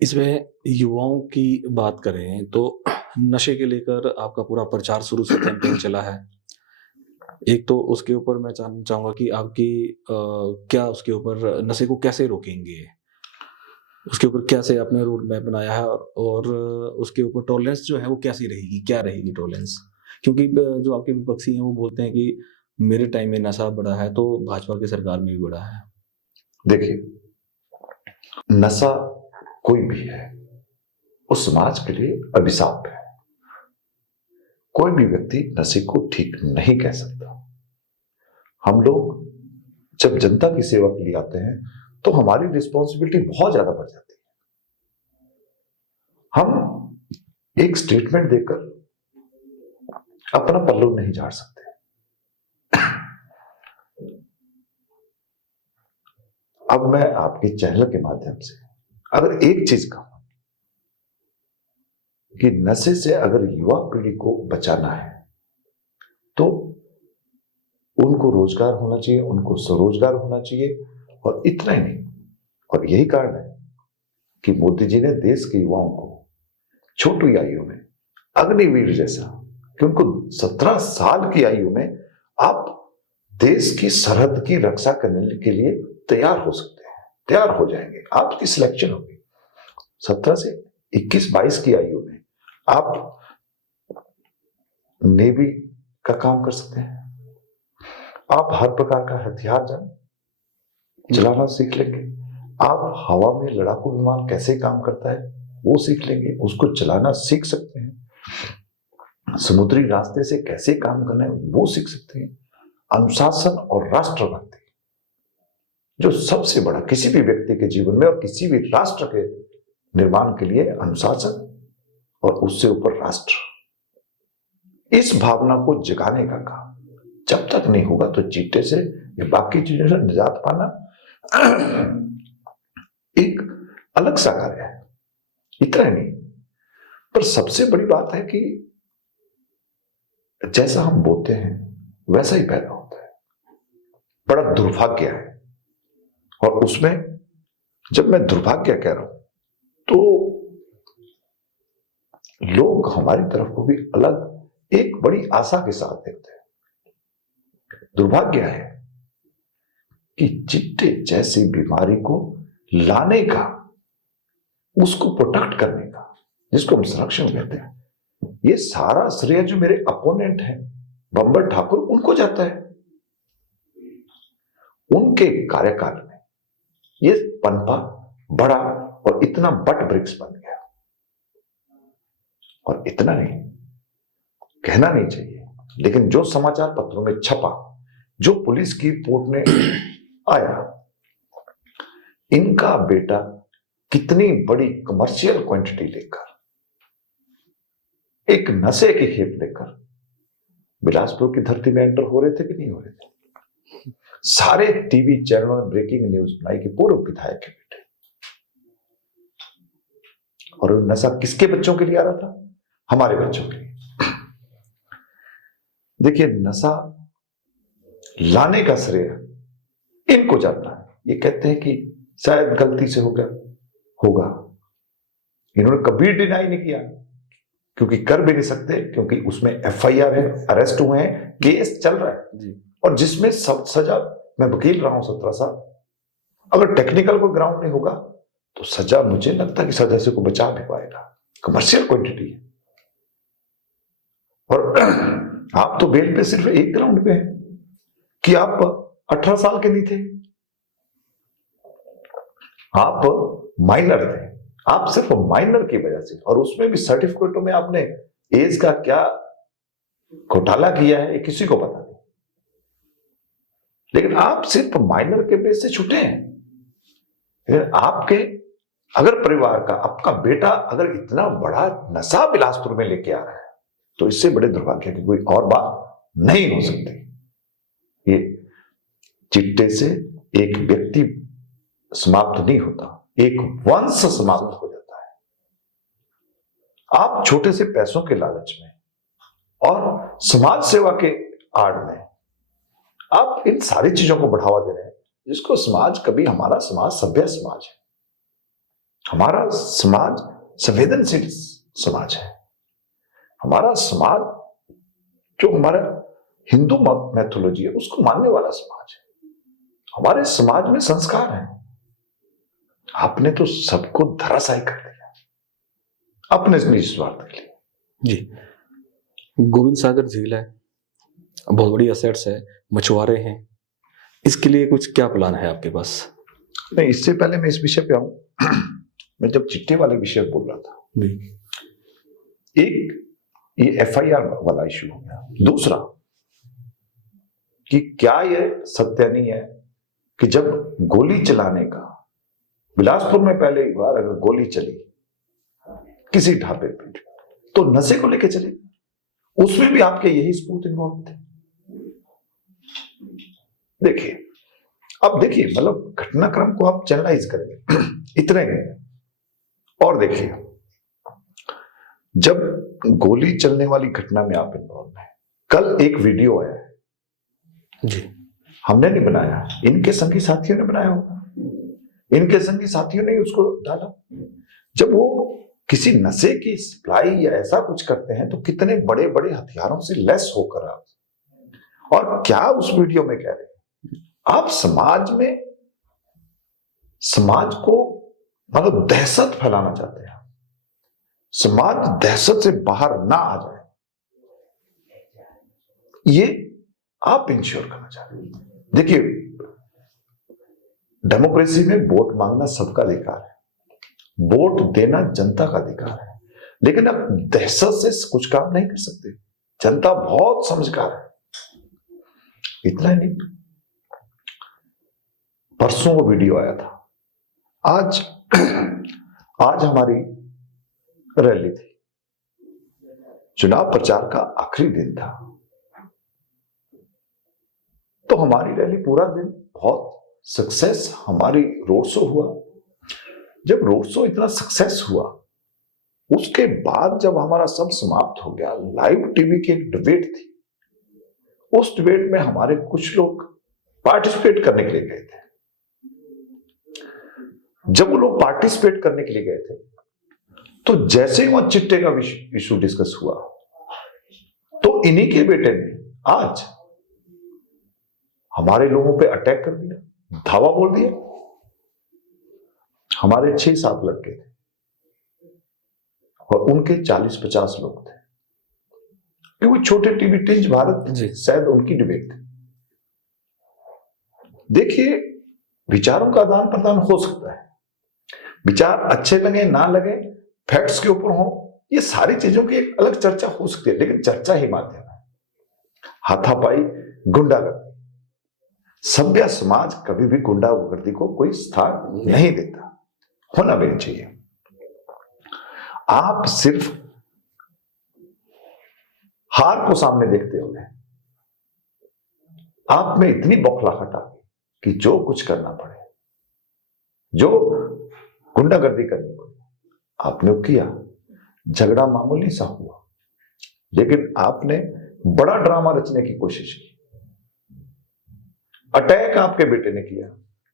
इसमें युवाओं की बात करें तो नशे के लेकर आपका पूरा प्रचार शुरू से कैंपेन चला है। एक तो उसके ऊपर मैं जानना चाहूँगा कि आपकी क्या उसके ऊपर नशे को कैसे रोकेंगे? उसके ऊपर कैसे आपने रोड मैप बनाया है और उसके ऊपर टॉलरेंस जो है वो कैसी रहेगी? क्या रहेगी टॉलरेंस? क्योंकि जो आपके विपक्षी हैं वो बोलते हैं कि मेरे टाइम में नशा बढ़ा है तो भाजपा की सरकार में भी बढ़ा है। देखिए, नशा कोई भी है, वो समाज के लिए अभिशाप है। कोई भी व्यक्ति नशे को ठीक नहीं कह सकता। हम लोग जब जनता की सेवा के लिए आते हैं तो हमारी रिस्पॉन्सिबिलिटी बहुत ज्यादा बढ़ जाती है। हम एक स्टेटमेंट देकर अपना पल्लू नहीं झाड़ सकते। अब मैं आपके चैनल के माध्यम से अगर एक चीज कहूं कि नशे से अगर युवा पीढ़ी को बचाना है तो उनको रोजगार होना चाहिए, उनको स्वरोजगार होना चाहिए। और इतना ही नहीं, और यही कारण है कि मोदी जी ने देश के युवाओं को छोटी आयु में अग्निवीर जैसा, कि उनको 17 साल की आयु में आप देश की सरहद की रक्षा करने के लिए तैयार हो सकते हैं, तैयार हो जाएंगे, आपकी सिलेक्शन होगी। 17 से 21-22 की आयु में आप नेवी का काम कर सकते हैं, आप हर प्रकार का हथियार चलाना सीख लेंगे, आप हवा में लड़ाकू विमान कैसे काम करता है वो सीख लेंगे, उसको चलाना सीख सकते हैं, समुद्री रास्ते से कैसे काम करना है वो सीख सकते हैं। अनुशासन और राष्ट्रभक्ति, जो सबसे बड़ा किसी भी व्यक्ति के जीवन में और किसी भी राष्ट्र के निर्माण के लिए अनुशासन और उससे ऊपर राष्ट्र, इस भावना को जगाने का काम जब तक नहीं होगा तो चिट्टे से या बाकी चीजों से निजात पाना एक अलग सा कार्य है। इतना ही नहीं, पर सबसे बड़ी बात है कि जैसा हम बोते हैं वैसा ही पैदा होता है। बड़ा दुर्भाग्य है, और उसमें जब मैं दुर्भाग्य कह रहा हूं तो लोग हमारी तरफ को भी अलग एक बड़ी आशा के साथ देखते हैं। दुर्भाग्य है कि चिट्टे जैसी बीमारी को लाने का, उसको प्रोटेक्ट करने का, जिसको हम संरक्षण कहते हैं, ये सारा श्रेय जो मेरे अपोनेंट हैं बंबर ठाकुर उनको जाता है। उनके कार्यकाल में ये पनपा बड़ा और इतना बट वृक्ष बन गया। और इतना नहीं, कहना नहीं चाहिए, लेकिन जो समाचार पत्रों में छपा, जो पुलिस की रिपोर्ट में आया, इनका बेटा कितनी बड़ी कमर्शियल क्वांटिटी लेकर, एक नशे की खेप लेकर बिलासपुर की धरती में एंटर हो रहे थे कि नहीं हो रहे थे। सारे टीवी चैनलों ने ब्रेकिंग न्यूज बनाई कि पूर्व विधायक के बेटे, और नशा किसके बच्चों के लिए आ रहा था? हमारे बच्चों के लिए। देखिए, नशा लाने का श्रेय इनको जाता है। ये कहते हैं कि शायद गलती से हो गया होगा, इन्होंने कभी डिनाई नहीं किया, क्योंकि कर भी नहीं सकते, क्योंकि उसमें एफआईआर है, अरेस्ट हुए हैं, केस चल रहा है जी। और जिसमें सजा, मैं वकील रहा हूं 17 साल, अगर टेक्निकल कोई ग्राउंड नहीं होगा तो सजा, मुझे लगता है कि सजा से को बचा भी पाएगा। कमर्शियल क्वांटिटी है, और आप तो बेल पे सिर्फ एक ग्राउंड पे हैं कि आप 18 साल के नहीं थे, आप माइनर थे, आप सिर्फ माइनर की वजह से, और उसमें भी सर्टिफिकेटों में आपने एज का क्या घोटाला किया है ये किसी को पता नहीं, लेकिन आप सिर्फ माइनर के बेस से छूटे हैं। लेकिन आपके अगर परिवार का, आपका बेटा अगर इतना बड़ा नशा बिलासपुर में लेके आ रहा है तो इससे बड़े दुर्भाग्य की कोई और बात नहीं हो सकती। ये चिट्टे से एक व्यक्ति समाप्त नहीं होता, एक वंश समाप्त हो जाता है। आप छोटे से पैसों के लालच में और समाज सेवा के आड़ में आप इन सारी चीजों को बढ़ावा दे रहे हैं, जिसको समाज, कभी हमारा समाज सभ्य समाज है, हमारा समाज संवेदनशील समाज है। हमारा समाज जो हमारा हिंदू मैथोलॉजी है उसको मानने वाला समाज है। हमारे समाज में संस्कार है। आपने तो सबको धराशायी कर दिया अपने निजी स्वार्थ के लिए। जी, गोविंद सागर झील है, बहुत बड़ी असेट्स है, मछुआरे हैं, इसके लिए कुछ क्या प्लान है आपके पास? नहीं, इससे पहले मैं इस विषय पे आऊं, मैं जब चिट्टे वाले विषय बोल रहा था, जी, एक ये FIR वाला इशू हो गया। दूसरा कि क्या ये सत्य नहीं है कि जब गोली चलाने का बिलासपुर में पहले एक बार अगर गोली चली किसी ढाबे पे तो नशे को लेके चली, उसमें भी आपके यही सपूत इन्वॉल्व थे। देखिए, अब देखिए मतलब घटनाक्रम को आप चैनलाइज करेंगे इतने नहीं। और देखिए, जब गोली चलने वाली घटना में आप इन्वॉल्व हैं, कल एक वीडियो आया है जी, हमने नहीं बनाया, इनके संगी साथियों ने बनाया होगा, इनके संगी साथियों ने उसको डाला। जब वो किसी नशे की सप्लाई या ऐसा कुछ करते हैं तो कितने बड़े बड़े हथियारों से लैस होकर आप, और क्या उस वीडियो में कह रहे हैं आप समाज में, समाज को मतलब दहशत फैलाना चाहते हैं, समाज दहशत से बाहर ना आ जाए, ये आप इंश्योर करना चाहते हैं। देखिए, डेमोक्रेसी में वोट मांगना सबका अधिकार है, वोट देना जनता का अधिकार है, लेकिन आप दहशत से कुछ काम नहीं कर सकते। जनता बहुत समझदार है। इतना ही नहीं, परसों वो वीडियो आया था, आज हमारी रैली थी, चुनाव प्रचार का आखिरी दिन था, तो हमारी रैली पूरा दिन बहुत सक्सेस, हमारी रोड शो हुआ। जब रोड शो इतना सक्सेस हुआ, उसके बाद जब हमारा सब समाप्त हो गया, लाइव टीवी की एक डिबेट थी, उस डिबेट में हमारे कुछ लोग पार्टिसिपेट करने के लिए गए थे। जब वो लोग पार्टिसिपेट करने के लिए गए थे तो जैसे ही वहां चिट्टे का इशू डिस्कस हुआ तो इन्हीं के बेटे ने आज हमारे लोगों पे अटैक कर दिया, धावा बोल दिया। हमारे 6-7 लड़के थे और उनके 40-50 लोग थे, क्योंकि छोटे टीवी टिंज भारत शायद उनकी डिबेट थी। देखिए, विचारों का आदान प्रदान हो सकता है, विचार अच्छे लगे ना लगे, फैक्ट्स के ऊपर हो, ये सारी चीजों की एक अलग चर्चा हो सकती है, लेकिन चर्चा ही माध्यम है। हाथापाई, गुंडागर्दी, सभ्य समाज कभी भी गुंडागर्दी को कोई स्थान नहीं देता, होना भी नहीं चाहिए। आप सिर्फ हार को सामने देखते हुए आप में इतनी बौखलाहट आ गई कि जो कुछ करना पड़े, जो गुंडागर्दी करनी पड़े, आपने किया। झगड़ा मामूली सा हुआ, लेकिन आपने बड़ा ड्रामा रचने की कोशिश की। अटैक आपके बेटे ने किया,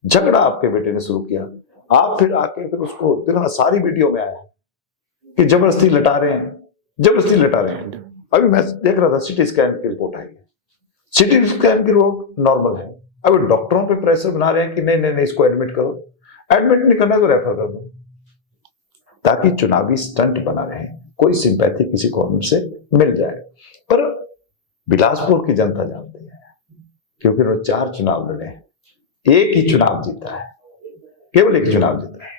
झगड़ा आपके बेटे ने शुरू किया, आप फिर आके फिर उसको देखना, सारी वीडियो में आया कि जबरदस्ती लटा रहे हैं, जबरदस्ती लटा रहे हैं। अभी मैं देख रहा था, सीटी स्कैन की रिपोर्ट आई है, सीटी स्कैन की रिपोर्ट नॉर्मल है। अभी डॉक्टरों पे प्रेशर बना रहे हैं कि नहीं नहीं नहीं, इसको एडमिट करो, एडमिट नहीं करना तो रेफर कर दो, ताकि चुनावी स्टंट बना रहे, कोई सिंपैथी किसी को हमसे मिल जाए। पर बिलासपुर की जनता जानती है, क्योंकि उन्होंने 4 चुनाव लड़े, एक ही चुनाव जीता है, केवल एक चुनाव जीता है।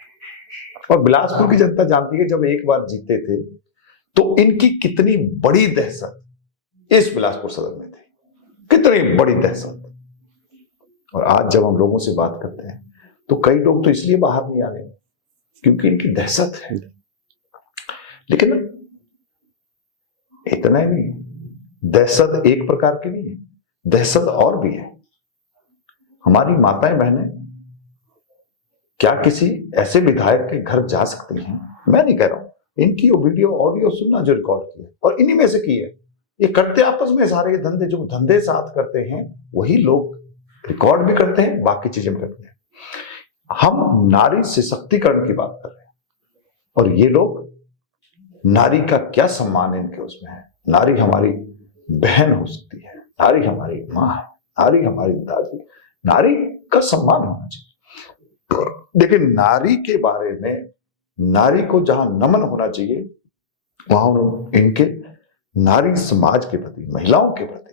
और बिलासपुर की जनता जानती है, जब एक बार जीते थे तो इनकी कितनी बड़ी दहशत इस बिलासपुर सदर में थी, कितनी बड़ी दहशत। और आज जब हम लोगों से बात करते हैं तो कई लोग तो इसलिए बाहर नहीं आ रहे क्योंकि इनकी दहशत है। लेकिन इतना ही नहीं, दहशत एक प्रकार की नहीं है, दहशत और भी है। हमारी माताएं बहनें क्या किसी ऐसे विधायक के घर जा सकती हैं? मैं नहीं कह रहा हूं, इनकी वो वीडियो ऑडियो सुनना जो रिकॉर्ड की है, और इन्हीं में से की है, ये करते आपस में सारे धंधे, जो धंधे साथ करते हैं वही लोग रिकॉर्ड भी करते हैं, बाकी चीजें भी करते हैं। हम नारी सशक्तिकरण की बात कर रहे हैं, और ये लोग, नारी का क्या सम्मान इनके उसमें है। नारी हमारी बहन हो सकती है, नारी हमारी माँ है, नारी हमारी दादी, नारी का सम्मान होना चाहिए। लेकिन नारी के बारे में, नारी को जहां नमन होना चाहिए, वहां इनके नारी समाज के प्रति, महिलाओं के प्रति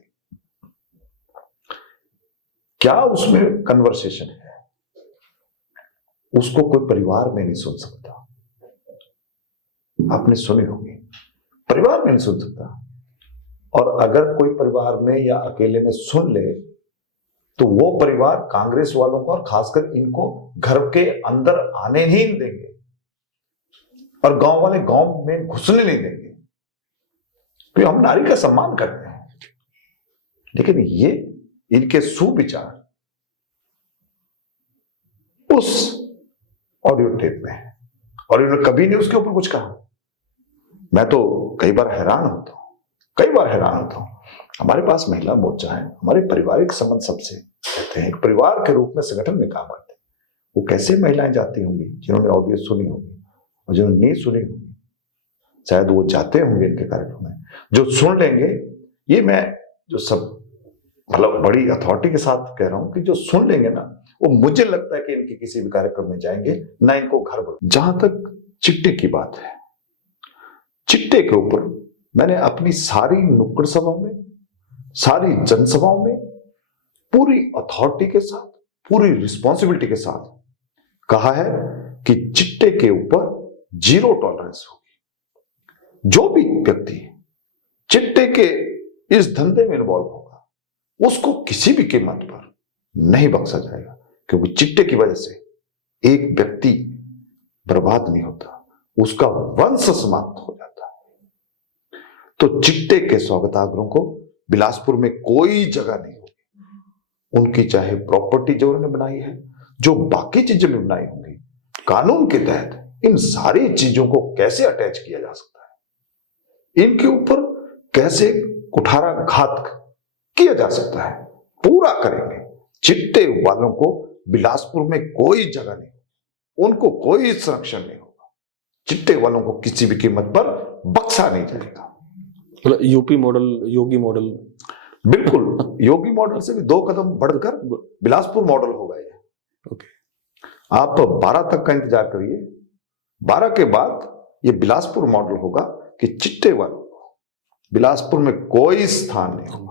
क्या उसमें कन्वर्सेशन है, उसको कोई परिवार में नहीं सुन सकता। आपने सुनी होगी, परिवार में नहीं सुन सकता। और अगर कोई परिवार में या अकेले में सुन ले तो वो परिवार कांग्रेस वालों को और खासकर इनको घर के अंदर आने नहीं देंगे और गांव वाले गांव में घुसने नहीं देंगे। तो हम नारी का सम्मान करते हैं, लेकिन ये इनके सुविचार उस ऑडियो टेप में है और इन्होंने कभी नहीं उसके ऊपर कुछ कहा। मैं तो कई बार हैरान होता हूं। हमारे पास महिला मोर्चा है, हमारे पारिवारिक संबंध सबसे रहते हैं, एक परिवार के रूप में संगठन में काम करते हैं। वो कैसे महिलाएं जाती होंगी जिन्होंने ऑडियो सुनी होगी और जिन्होंने नहीं सुनी होगी, शायद वो जाते होंगे इनके कार्यक्रम में, जो सुन लेंगे। ये मैं जो सब मतलब बड़ी अथॉरिटी के साथ कह रहा हूं कि जो सुन लेंगे ना, वो मुझे लगता है कि इनके किसी भी कार्यक्रम में जाएंगे ना, इनको घर पर। जहां तक चिट्टे की बात है, चिट्टे के ऊपर मैंने अपनी सारी नुक्कड़ सभाओं में, सारी जनसभाओं में पूरी अथॉरिटी के साथ, पूरी रिस्पॉन्सिबिलिटी के साथ कहा है कि चिट्टे के ऊपर 0 टॉलरेंस होगी। जो भी व्यक्ति चिट्टे के इस धंधे में इन्वॉल्व होगा, उसको किसी भी कीमत पर नहीं बख्शा जाएगा, क्योंकि चिट्टे की वजह से एक व्यक्ति बर्बाद नहीं होता, उसका वंश समाप्त हो जाता है। तो चिट्टे के स्वागताग्रहों को बिलासपुर में कोई जगह नहीं होगी। उनकी चाहे प्रॉपर्टी जो उन्होंने बनाई है, जो बाकी चीजें भी बनाई होंगी, कानून के तहत इन सारी चीजों को कैसे अटैच किया जा सकता है, इनके ऊपर कैसे कुठाराघात किया जा सकता है, पूरा करेंगे। चिट्टे वालों को बिलासपुर में कोई जगह नहीं, उनको कोई संरक्षण नहीं होगा। चिट्टे वालों को किसी भी कीमत पर बख्शा नहीं जाएगा। मतलब यूपी मॉडल, योगी मॉडल, बिल्कुल योगी मॉडल से भी 2 कदम बढ़कर बिलासपुर मॉडल होगा ये। ओके, आप 12 तक का इंतजार करिए, 12 के बाद ये बिलासपुर मॉडल होगा कि चिट्टे वालों को बिलासपुर में कोई स्थान नहीं होगा।